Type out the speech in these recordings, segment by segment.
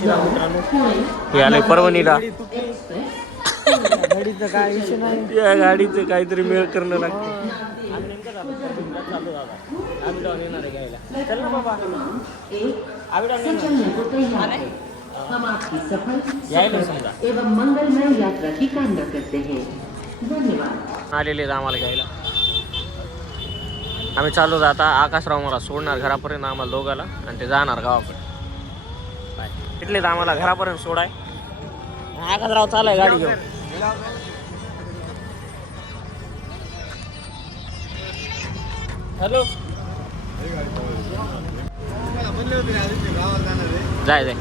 श्रीराम मित्रांनो. हे आले परभणीला. गाडीचं काय विषय नाही. या गाडीचं काहीतरी मेळ करणं लागतं. आम्ही नेमकं चाललो दादा. आम्ही डाऊन येणार आहे घ्यायला. चल ना बाबा. आम्ही डाऊन येणार. हम आपकी सफल यायला समजा एवं मंगलमय यात्रा की कामना करते हैं. धन्यवाद. आलेले आहेत आम्हाला घ्यायला. आम्ही चाललो जाता. आकाशराव मला सोडणार घरापर्यंत आम्हाला दोघाला आणि ते जाणार गावाकडे. इथलेच आम्हाला घरापर्यंत सोडाय. आकाशराव चालाय गाडी घेऊन. हॅलो जाय जाय.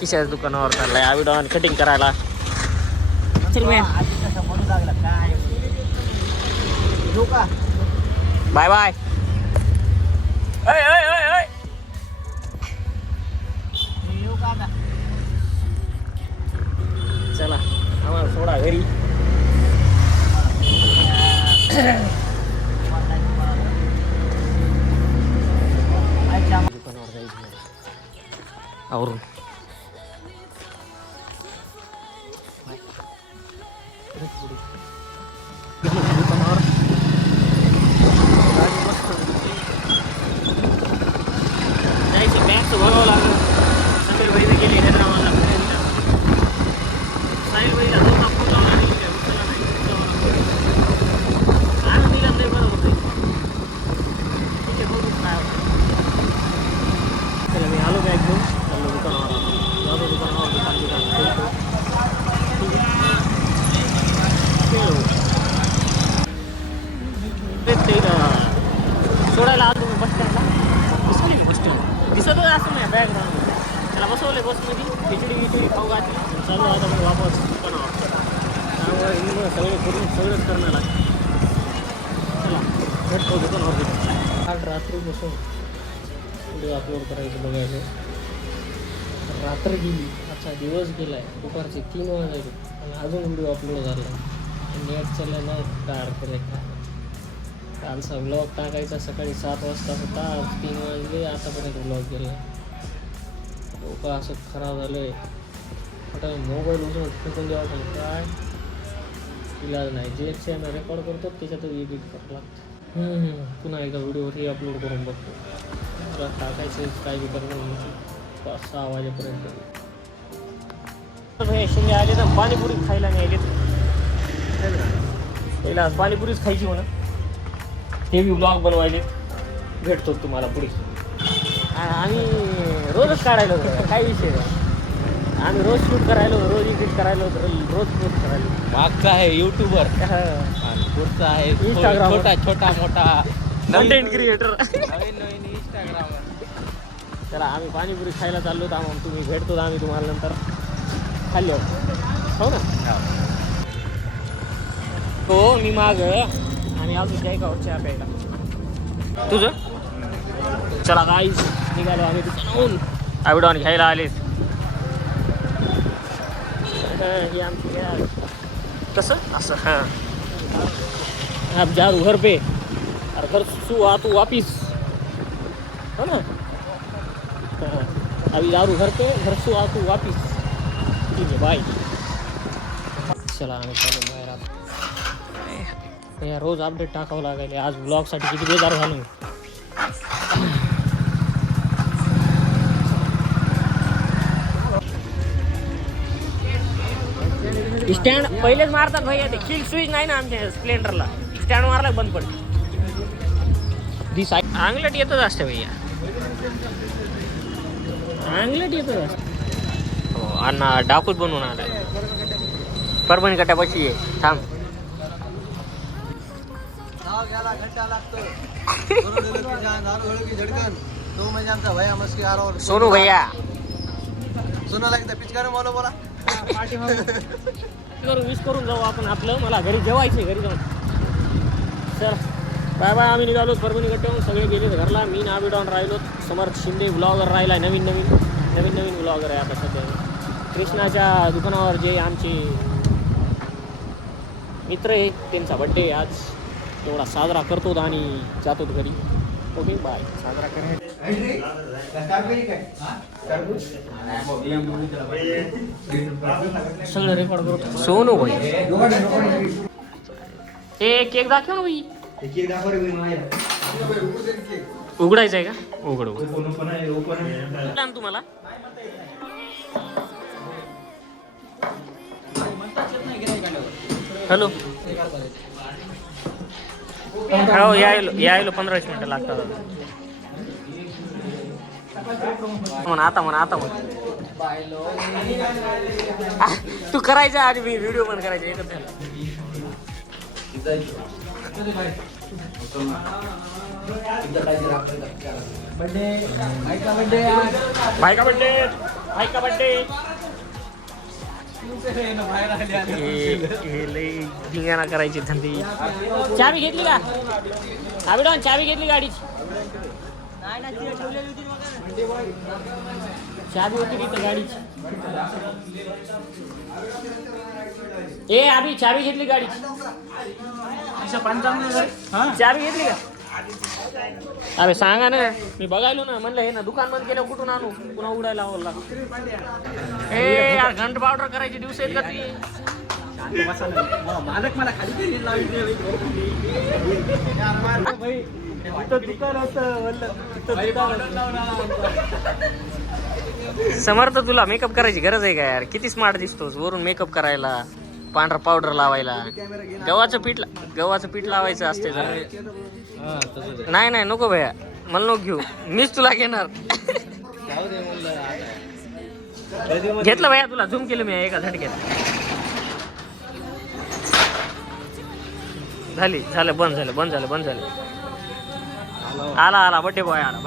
किशाच्या दुकानावर चाललाय आविडॉन कटिंग करायला. चल बाय बाय. चला आम्हाला सोडा घरी. दुकानावर जायचं आवरून. दुकानावर जायचं. बॅगचं भरावं लागलं. समीर भाईने गेले हैदराबादला. साहिल भाईला दोनदा फोन लावला आणि उचलला नाही. आनंदीला नाही बरं होतं. ठीक आहे बघू काय होतं. चला मी आलो बॅग घेऊन. चाललो दुकानावर. जातो दुकानावर. दुकान सोडायला आलो बस स्टँडला. बस स्टँड दिसतच असं नाही बॅकग्राऊंड. त्याला बसवले बसमध्ये. खिचडी खाऊ घातली. चालू आता मग वापस दुकानावर. त्यामुळे सगळे करून सगळंच करणं लागतं. चला भेटतो दुकानावर. आज रात्री बसून व्हिडिओ अपलोड करायचं बघायचं. रात्र गेली. अच्छा दिवस गेला आहे. दुपारचे 3 वाजले आणि अजून व्हिडिओ अपलोड झाला आहे. नेट चाललं नाही काय अर्थ आहे का. कालचा व्लॉग टाकायचा सकाळी 7 वाजता होता. 3 वाजले आतापर्यंत व्लॉग गेला. डोकं असं खराब झालं आहे. आता मोबाईल उचलून फेकून द्यावं पण काय इलाज नाही. जे चॅनल रेकॉर्ड करतो त्याच्यातच एडिट करावं लागतं. पुन्हा एकदा व्हिडिओवरही अपलोड करून बघतो. मला टाकायचं काय बी करणं 5-6 वाजेपर्यंत. शिंदे आले तर पाणीपुरी खायला नाही आले. पहिला पाणीपुरीच खायची म्हणा. ते बी ब्लॉग बनवायले. भेटतो तुम्हाला पुढे. आम्ही रोजच काढायला होतं. काय विषय नाही. आम्ही रोज शूट करायला होतो. रोज एडिट करायला होतं. रोज पोस्ट करायला. मागचा आहे युट्यूबर. पुढचा आहे इंस्टाग्राम. छोटा मोठा कंटेंट क्रिएटर. नवीन इंस्टाग्रामवर. चला आम्ही पाणीपुरी खायला चाललो होतो. मग तुम्ही भेटतो आम्ही तुम्हाला नंतर. खाल्लो हो ना. हो मी माग आणि अजून जायकावर चहा प्यायला. तुझं चला गाईस निघालो आम्ही दुकानाहून. आविडॉन घ्यायला आलेच. ही आमची घ्या कसं असं. हां आप जा घर पे और घर सु आ तू वापिस हो ना. अभी जा घर पे घर सु आ तू वापिस. ठीक आहे बाय. चला आम्ही चालू बाहेर. या रोज अपडेट टाकावं लागेल. आज ब्लॉगसाठी किती बेजार झालो. स्टँड पहिलेच मारतात भैया. ते किल स्विच नाही ना आमच्या स्प्लेंडरला. स्टँड मारला बंद पडत. अंगलट येतच असते भैया. अंगलट येतच असते. हो अण्णा डाकूच बनवून आलाय. परभणी कट्यापाशी आहे. थांब. सोनू भैया सोनू लागतं पिचकारे मला बोला. विश करून जाऊ आपण आपलं. मला घरी जेवायचं घरी जाऊन. चल बाय बाय. आम्ही निघालो परभणी गट्ट्याहून, सगळे गेले घरला. मी नावी डाऊन राहिलो. समर्थ शिंदे ब्लॉगर राहिला, नवीन ब्लॉगर आहे आता सध्या. कृष्णाच्या दुकानावर जे आमचे मित्र आहे त्यांचा बड्डे आज, तेवढा साजरा करतो आणि जातो घरी. Okay bye. साजरा सगळं रेकॉर्ड करतो. सोनू भाई हे केक दाखव ना भाई. उघडायचं आहे का? उघड तुम्हाला. हॅलो हो यायलो 15 मिनिटं लागतात. आता म्हण तू करायचा आधी मी व्हिडिओ पण करायचा एकच झाला. भाई का बड्डे धिंगाणा करायची धंदी. चावी घेतली का? आबिडॉन चावी घेतली गाडीची? चावी होती तिथं गाडीची. अभि चावी घेतली गाडीची? चावी घेतली का? अरे सांगा ना, मी बघायलो ना. म्हणलं हे ना दुकान बंद केलं, कुठून आणू? पुन्हा उडायला लावला. यार घंट पावडर करायचे दिवस आहेत का ती? मालक मला खाली समर्थ तुला मेकअप करायची गरज आहे का यार? किती स्मार्ट दिसतोस. वरून मेकअप करायला, पांढरा पावडर लावायला, गव्हाचं पीठ लावायचं असते जरा. नाही नको भैया, मला नको घेऊ. मीच तुला घेणार. घेतलं भैया, तुला झूम केलं मी एका झटक्यात. झालं बंद झालं. आला बड्डे बॉय आला.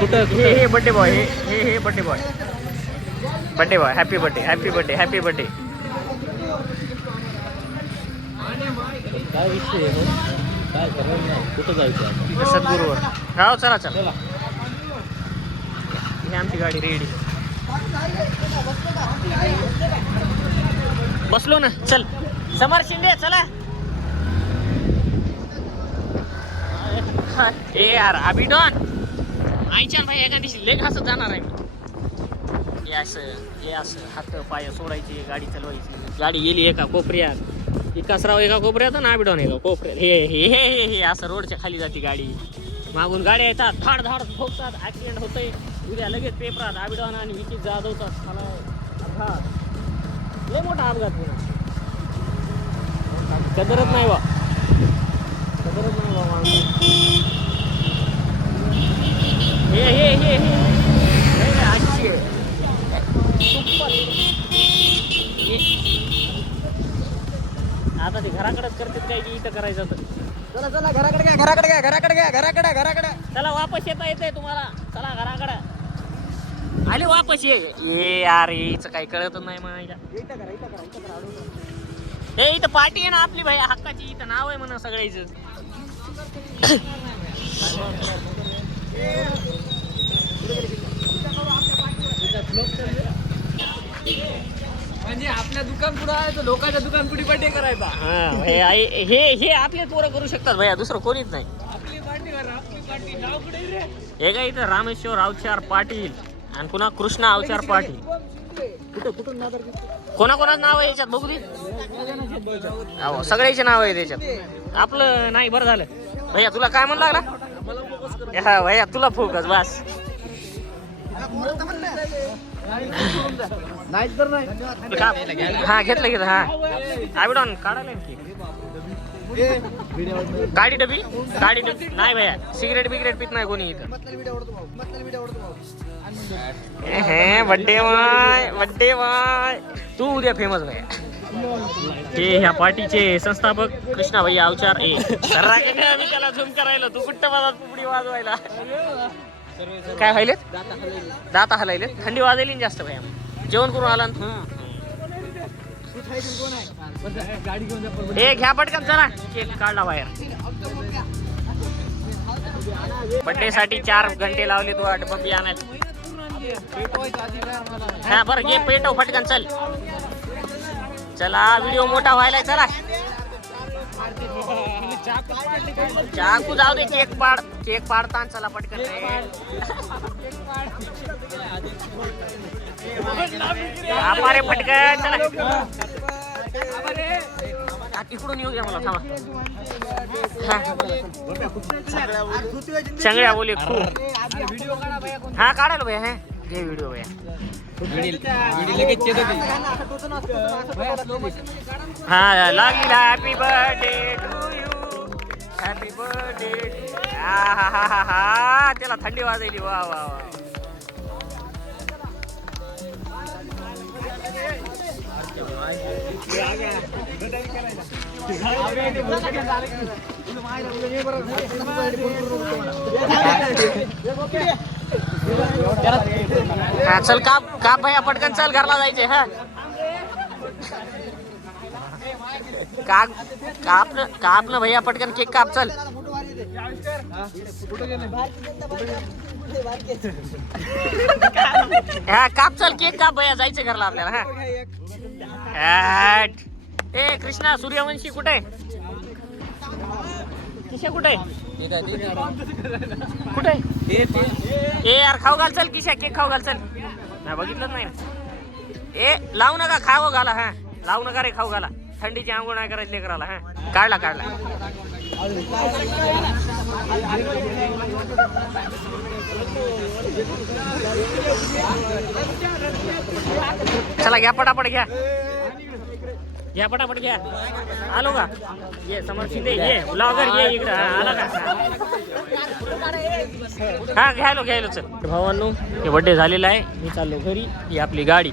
कुठं हे बड्डे बॉय. हे बड्डे बॉय. Happy birthday. काय विषय काय करणार? कुठं जायचं? सद्गुरूवर. हो चला. ही आमची गाडी रेडी. बसलो ना. चल समर्थ शिंदे चला. यार आबिडॉन आईच्यान भाई एका दिवशी लेख हसत जाणार आहे मी. हे असं हात पाय सोडायची, गाडी चालवायची. गाडी गेली एका कोपऱ्यात, विकासराव एका कोपऱ्यात आणि आबिडॉन एका कोपऱ्यात. हे असं रोडच्या खाली जाते गाडी. मागून गाड्या येतात, धाड ठोकतात, ऍक्सिडेंट होतंय. उद्या लगेच पेपरात आबिडॉन आणि विकी जाधवचा अपघात. लय मोठा अपघात पुन्हा. कदरच नाही बा आता ते घराकडेच करतात काय की इथं करायचं तर. चला घराकडे घराकडे. चला वापस येतंय तुम्हाला. चला घराकडे आले वापस ये यार. यायचं काही कळत नाही मला. इथं पार्टी आहे ना आपली भाई हक्काची. इथं नाव आहे म्हणा सगळ्याचं. म्हणजे आपल्या दुकान पुढे आहे तर लोकांच्या दुकान पुढे बर्थडे करायचा. हे आपले पोरं करू शकतात भैया, दुसरं कोणीच नाही. आपली पार्टी नाव कुठे रे? हे काय इथं रामेश्वर अवचार पाटील आणि पुन्हा कृष्णा अवचार पाटील. कोणाकोणाचं नाव आहे याच्यात बघू दे. सगळ्याचे नाव आहे त्याच्यात. आपलं नाही. बरं झालं भैया. तुला काय म्हणू लागला? हा भैया तुला फोकस बस. हा घेतलं हा. आबिडॉन काढायला गाडी डबी नाही भैया. सिगरेट पित नाही कोणी इथं. Birthday bye. तू उद्या फेमस भैया. हे ह्या पार्टीचे संस्थापक कृष्णा भैया अवचार. मी त्याला झूम करायला, तू कुठं माझा पुपडी वाजवायला. काय व्हायलेत दाता हलायले थंडी वाजायली जास्त भाई जेवण करून आला हे घ्या पटकन चला केक काढला बाहेर बर्थडे साठी 4 घंटे लावले तू डब्बी आणायला हा बरं घे पेटव पटकन चल चला व्हिडिओ मोठा व्हायला चला चाकू जाऊ दे केक पाडताना चला पटकन रे पटकन चला तिकडून येऊ द्या मला थांबा चांगल्या बोले खूप हा काढायला भैया हे घे व्हिडिओ भैया हा लागली happy birthday to you happy birthday हा त्याला थंडी वाजायली वा वा वा हा चल काप भैया पटकन चल घरला जायचे हा काप ना भैया पटकन केक काप चल हा काप चल केक काप भैया जायचे घरला आपल्याला हा ए कृष्णा सूर्यवंशी कुठे किशा कुठे कुठे ए यार खाऊ घाल चल किशा केक खाऊ घाल चल नाही बघितलंच नाही ए लावू नका खाऊ घाला हा लावू नका रे खाऊ घाला थंडीची आंघोळ नाही करायची लेकराला हा काढला चला घ्या पटापट घ्या पटापट घ्या आलो का ये समोर शिंदे ये ब्लॉगर ये इकडं आला का हा घ्यायलो चल भावांनो हे बर्थडे झालेला आहे मी चाललो घरी ही आपली गाडी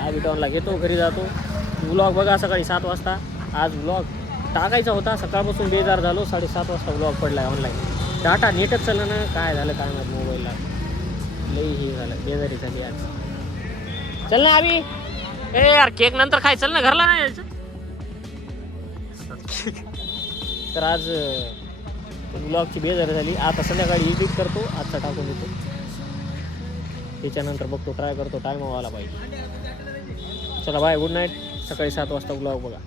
ॲबिटॉनला घेतो घरी जातो व्लॉग बघा सकाळी 7 वाजता आज व्लॉग टाकायचा होता सकाळपासून बेजार झालो 7:30 वाजता व्लॉग पडला आहे ऑनलाईन डाटा नेटच चाललं ना काय झालं काय माहिती मोबाईलला लई हे झालं बेजारी झाली आज चल ना अभि ए यार केक नंतर खाय चल ना घरला नाही यायचं तर आज व्लॉगची बेजारी झाली आता संध्याकाळी एडिट करतो आजचा टाकून देतो त्याच्यानंतर बघतो ट्राय करतो टाईम व्हायला पाहिजे चला बाय गुड नाईट सकाळी 7 वाजता व्लॉग बघा